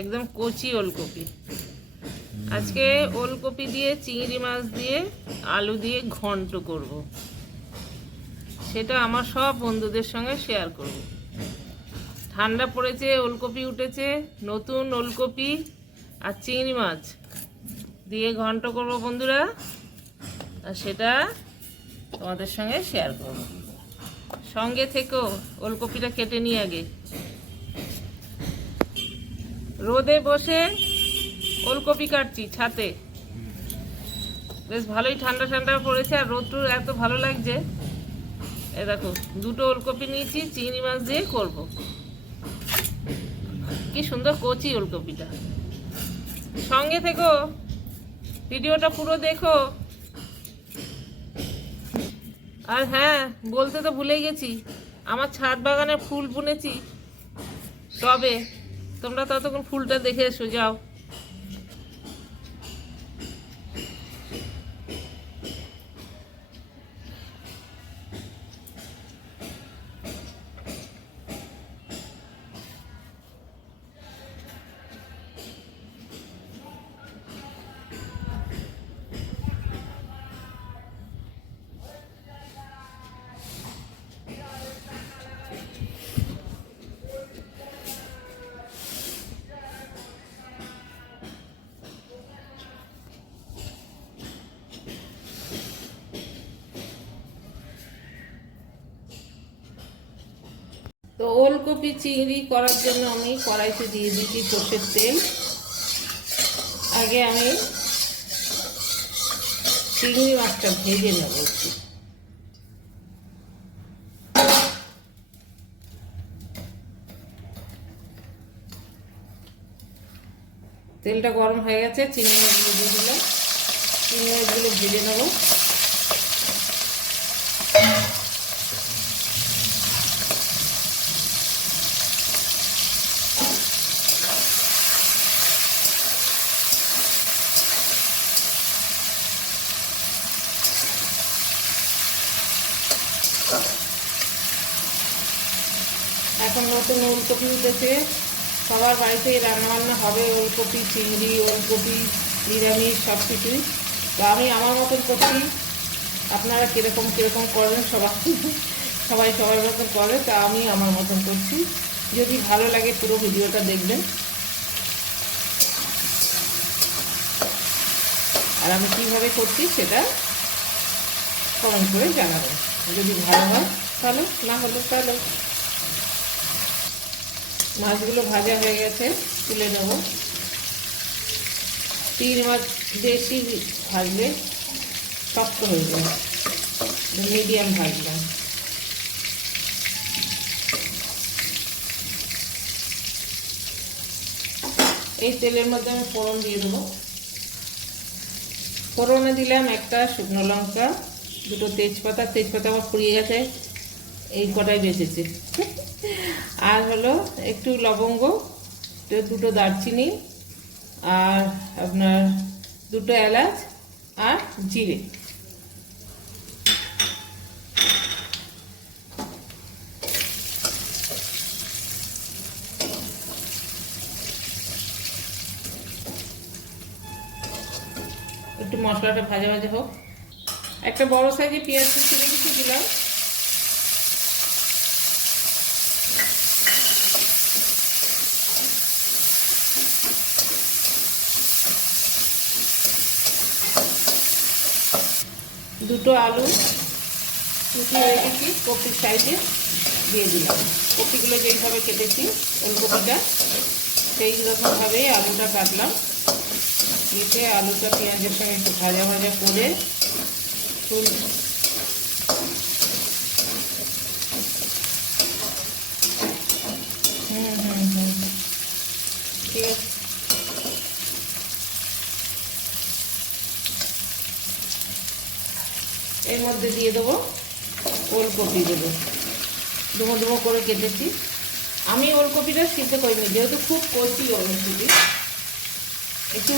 একদম কচি ওলকপি আজকে ওলকপি দিয়ে, চিংড়ি মাছ দিয়ে, আলু দিয়ে ঘন্ট করব। সেটা আমার সব বন্ধুদের সঙ্গে শেয়ার করব। ঠান্ডা পড়েছে, ওলকপি উঠেছে, নতুন ওলকপি আর চিংড়ি মাছ দিয়ে ঘন্ট করব বন্ধুরা আর সেটা তোমাদের সঙ্গে শেয়ার করব সঙ্গে থেকেও ওলকপিটা কেটে নিয়ে আগে রোদে বসে ওলকপি কাটছি ছাতে বেশ ভালোই ঠান্ডা ঠান্ডা পড়েছে আর রোদটুর এত ভালো লাগছে। এ দেখো, দুটো ওলকপি নিয়েছি, চিংড়ি মাছ দিয়ে করব। কি সুন্দর কচি ওলকপিটা। সঙ্গে থেকো, ভিডিওটা পুরো দেখো। আর হ্যাঁ বলতে তো ভুলে গেছি, আমার ছাদ বাগানে ফুল বুনেছি তবে তোমরা ততক্ষণ ফুলটা দেখে এসো যাও। ওলকপি চিংড়ি করার জন্য আমি কড়াইতে দিয়ে দিচ্ছি সর্ষের তেল। আগে আমি চিংড়ি মাছটা ভেজে নেব তেলটা গরম হয়ে গেছে, চিংড়ি মাছগুলো দিয়ে দিলাম। চিংড়ি মাছগুলো ভেজে নেব এখন নতুন ওলকপি উঠেছে। সবার বাড়িতেই রান্নাবান্না হবে, ওলকপি, চিংড়ি, ওলকপি, নিরামিষ সব কিছুই তো আমি আমার মতন করছি আপনারা কীরকম কীরকম করবেন সবাই সবাই সবার মতন করে, তা আমি আমার মতন করছি। যদি ভালো লাগে পুরো ভিডিওটা দেখবেন। আর আমি কীভাবে করছি সেটা কমেন্ট করে জানাবেন। যদি ভালো হয়, তাহলে না হলে তাহলে মাছগুলো ভাজা হয়ে গেছে, তুলে নেব। তিন মাছ বেশি ভাজলে শক্ত হয়ে যাবে মিডিয়াম ভাজলাম এই তেলের মধ্যে আমি ফোড়ন দিয়ে দেবো। ফোড়নে দিলাম একটা শুকনো লঙ্কা, দুটো তেজপাতা তেজপাতা আমার ফুরিয়ে গেছে, এই কটাই বেঁচেছে। আর হলো একটু লবঙ্গ দুটো দারচিনি আর আপনার দুটো এলাচ আর জিরে। একটু মশলাটা ভাজা ভাজা হোক। একটা বড় সাইজে পেঁয়াজ কুচি রেখেছি দিলাম। দুটো আলু কুচিয়ে রেখেছি কপির সাইডে দিয়ে দিলাম। কপিগুলো যেইভাবে কেটেছি, ওলকপিটা সেই রকমভাবেই আলুটা কাটলাম। কেটে আলুটা পেঁয়াজের সঙ্গে একটু ভাজা ভাজা করে এর মধ্যে দিয়ে দেবো ওলকপি দেবো। ডুমো ডুমো করে কেটেছি। আমি ওলকপিটা সিদ্ধ করিনি, যেহেতু খুব কচি ওলকপি। একটু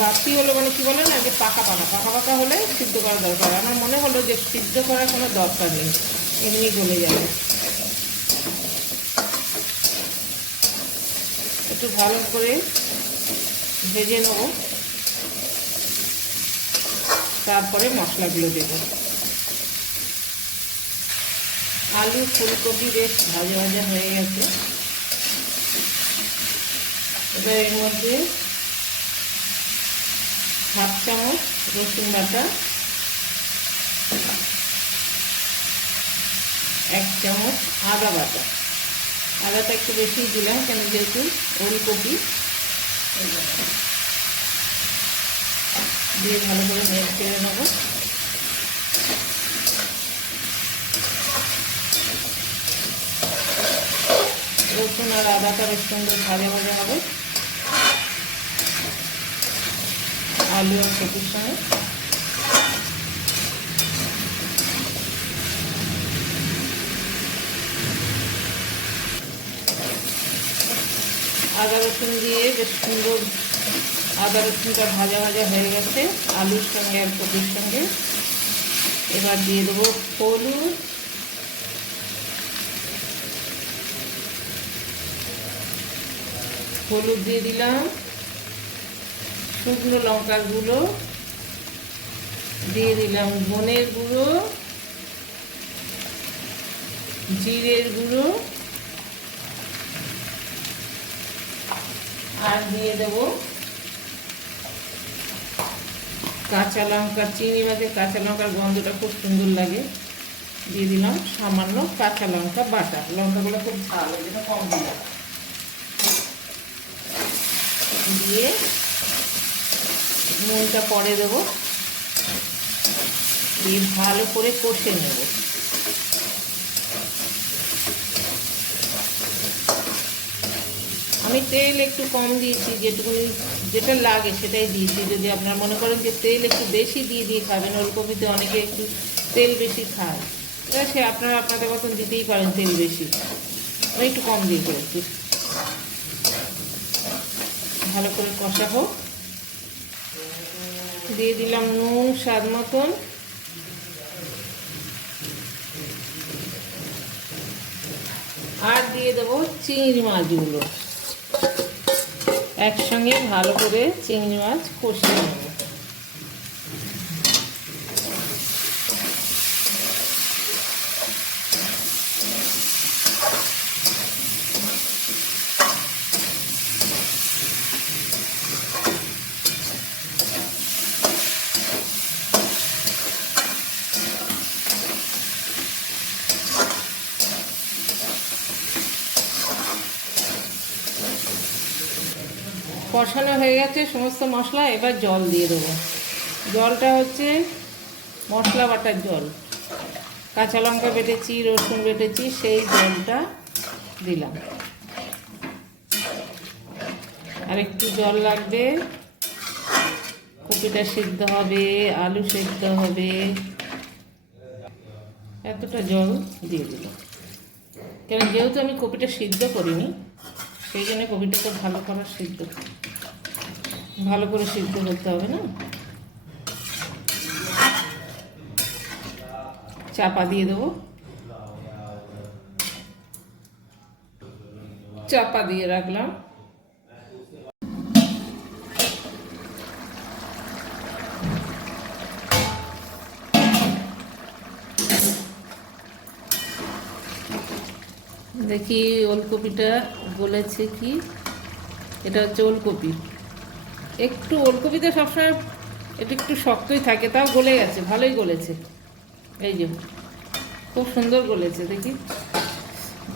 বাড়তি হলো মানে কি বলে না, যে পাকা পাকা পাকা পাকা হলে সিদ্ধ করা দরকার। আমার মনে হলো যে সিদ্ধ করার কোনো দরকার নেই, এমনি গলে যাবে। একটু ভালো করে ভেজে নেব। তারপরে মশলাগুলো দেব। আলু, ফুলকপি বেশ ভাজা ভাজা হয়ে গেছে। এবার এর মধ্যে হাফ চামচ রসুন বাটা, এক চামচ আদা বাটা। আদাটা একটু বেশি দিলাম কেন যেহেতু ওলকপি। দিয়ে ভালো করে নেড়ে চেড়ে নেব। রসুন আর আদাটা বেশ সুন্দর ভাজা ভাজা হবে। আলু আর কপির সঙ্গে। আদা রসুন দিয়ে বেশ সুন্দর আদা রসুনটা ভাজা ভাজা হয়ে গেছে, আলুর সঙ্গে আর কপির সঙ্গে। এবার দিয়ে দেবো হলুদ। হলুদ দিয়ে দিলাম। শুকনো লঙ্কার গুঁড়ো দিয়ে দিলাম ধনের গুঁড়ো। জিরের গুঁড়ো। আর দিয়ে দেব কাঁচা লঙ্কা চিংড়ি মাছের কাঁচা লঙ্কার গন্ধটা খুব সুন্দর লাগে। দিয়ে দিলাম সামান্য কাঁচা লঙ্কা বাটা। লঙ্কাগুলো খুব ওই জন্য কম দিলাম দিয়ে নুনটা পরে দেবো। দিয়ে ভালো করে কষে নেব। আমি তেল একটু কম দিয়েছি, যেটুকুনি যেটা লাগে সেটাই দিয়েছি। যদি আপনার মনে করেন যে তেল একটু বেশি দিয়ে দিয়ে খাবেন, ওলকপিতে অনেকে একটু তেল বেশি খায়। এবার সে আপনারা আপনাদের মতন দিতেই পারেন তেল বেশি। আমি একটু কম দিয়ে করেছি। ভালো করে কষা হোক দিয়ে দিলাম নুন, স্বাদ মতন। আর দিয়ে দেবো চিংড়ি মাছগুলো। একসঙ্গে ভালো করে চিংড়ি মাছ কষিয়ে নেব। কষানো হয়ে গেছে, সমস্ত মশলা, এবার জল দিয়ে দেবো। জলটা হচ্ছে মশলা বাটার জল। কাঁচা লঙ্কা বেটেছি, রসুন বেটেছি, সেই জলটা দিলাম। আর একটু জল লাগবে। কপিটা সিদ্ধ হবে, আলু সিদ্ধ হবে। এতটা জল দিয়ে দিলাম কেন, যেহেতু আমি কপিটা সিদ্ধ করিনি সেই জন্য কপিটাকে ভালো করে সিদ্ধ। ভালো করে সিদ্ধ করতে হবে না? চাপা দিয়ে দেবো। চাপা দিয়ে রাখলাম। দেখি ওলকপিটা গলেছে কি? এটা হচ্ছে ওলকপি। একটু ওলকপিতে সবসময় এটা একটু শক্তই থাকে, তাও গলে গেছে, ভালোই গলেছে। এই যে, খুব সুন্দর গলেছে, দেখি।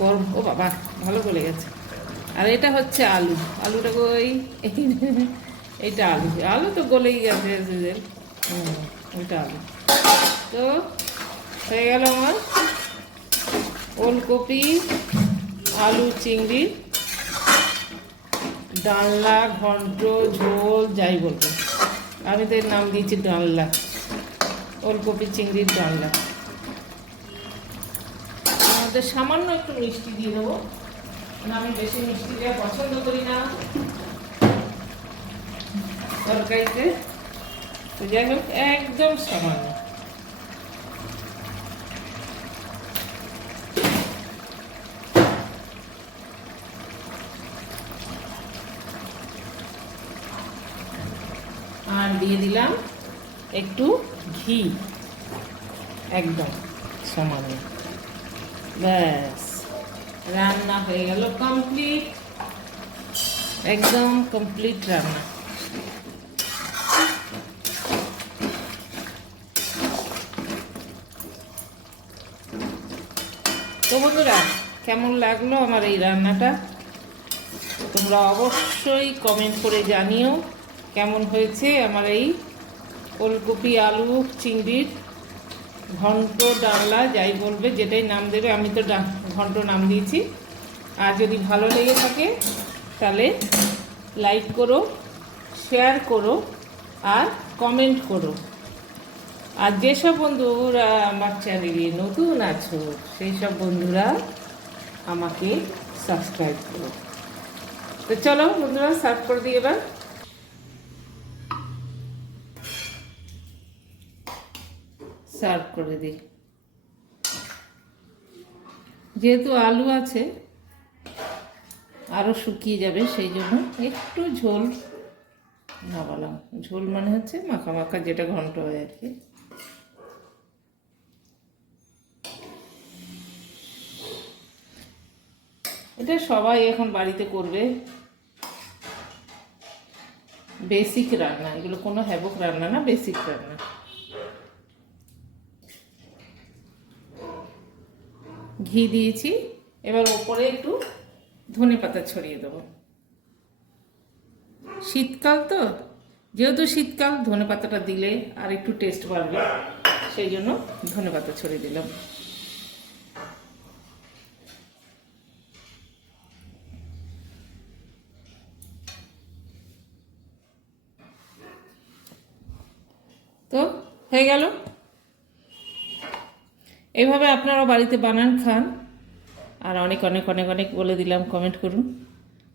গরম, ও বাবা, ভালো গলে গেছে। আর এটা হচ্ছে আলু। আলুটাকে ওই এইটা আলু। আলু তো গলেই গেছে ওইটা আলু। তো, হয়ে গেল আমার ওলকপি, আলু, চিংড়ি। ডালনা, ঘন্ট, ঝোল, যাই বলব আমি তো এর নাম দিয়েছি ডালনা। ওলকপি, চিংড়ির ডালনা। আমাদের সামান্য একটু মিষ্টি দিয়ে দেবো। আমি বেশি মিষ্টি দেওয়া পছন্দ করি না। তরকারিতে। তো যাই হোক, একদম সামান্য। দিয়ে দিলাম একটু ঘি। একদম সমানে। ব্যাস। রান্না হয়ে গেল কমপ্লিট একদম কমপ্লিট রান্না। তো বন্ধুরা, কেমন লাগল আমার এই রান্নাটা? তোমরা অবশ্যই কমেন্ট করে জানিও। কেমন হয়েছে আমার এই ওলকপি আলু চিংড়ির ঘন্ট ডালনা, যাই বলবে, যেটাই নাম দেবে, আমি তো ঘন্ট নাম দিয়েছি। আর যদি ভালো লেগে থাকে, তাহলে লাইক করো, শেয়ার করো, আর কমেন্ট করো। আর যেসব বন্ধুরা আমার চ্যানেলে নতুন আছো সেই সব বন্ধুরা আমাকে সাবস্ক্রাইব করো। তো চলো বন্ধুরা, সার্ভ করে দিই এবার। সার্ভ করে দিই। যেহেতু আলু আছে আরও শুকিয়ে যাবে, সেই জন্য একটু ঝোল নামালাম ঝোল মানে হচ্ছে মাখা মাখা যেটা ঘন্ট হয় আর কি। এটা সবাই এখন বাড়িতে করবে। বেসিক রান্না, এগুলো কোনো হ্যাবক রান্না না, বেসিক রান্না। ঘি দিয়েছি। এবার ওপরে একটু ধনে পাতা ছড়িয়ে দেবো। শীতকাল তো, যেহেতু শীতকাল, ধনে পাতাটা দিলে আর একটু টেস্ট বাড়বে, সেই জন্য ধনে পাতা ছড়িয়ে দিলাম। তো, হয়ে গেল? এইভাবে আপনারাও বাড়িতে বানান খান। আর অনেক অনেক অনেক অনেক বলে দিলাম কমেন্ট করুন।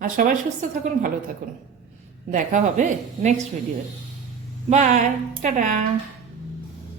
আর সবাই সুস্থ থাকুন, ভালো থাকুন। দেখা হবে নেক্সট ভিডিও বাই টাটা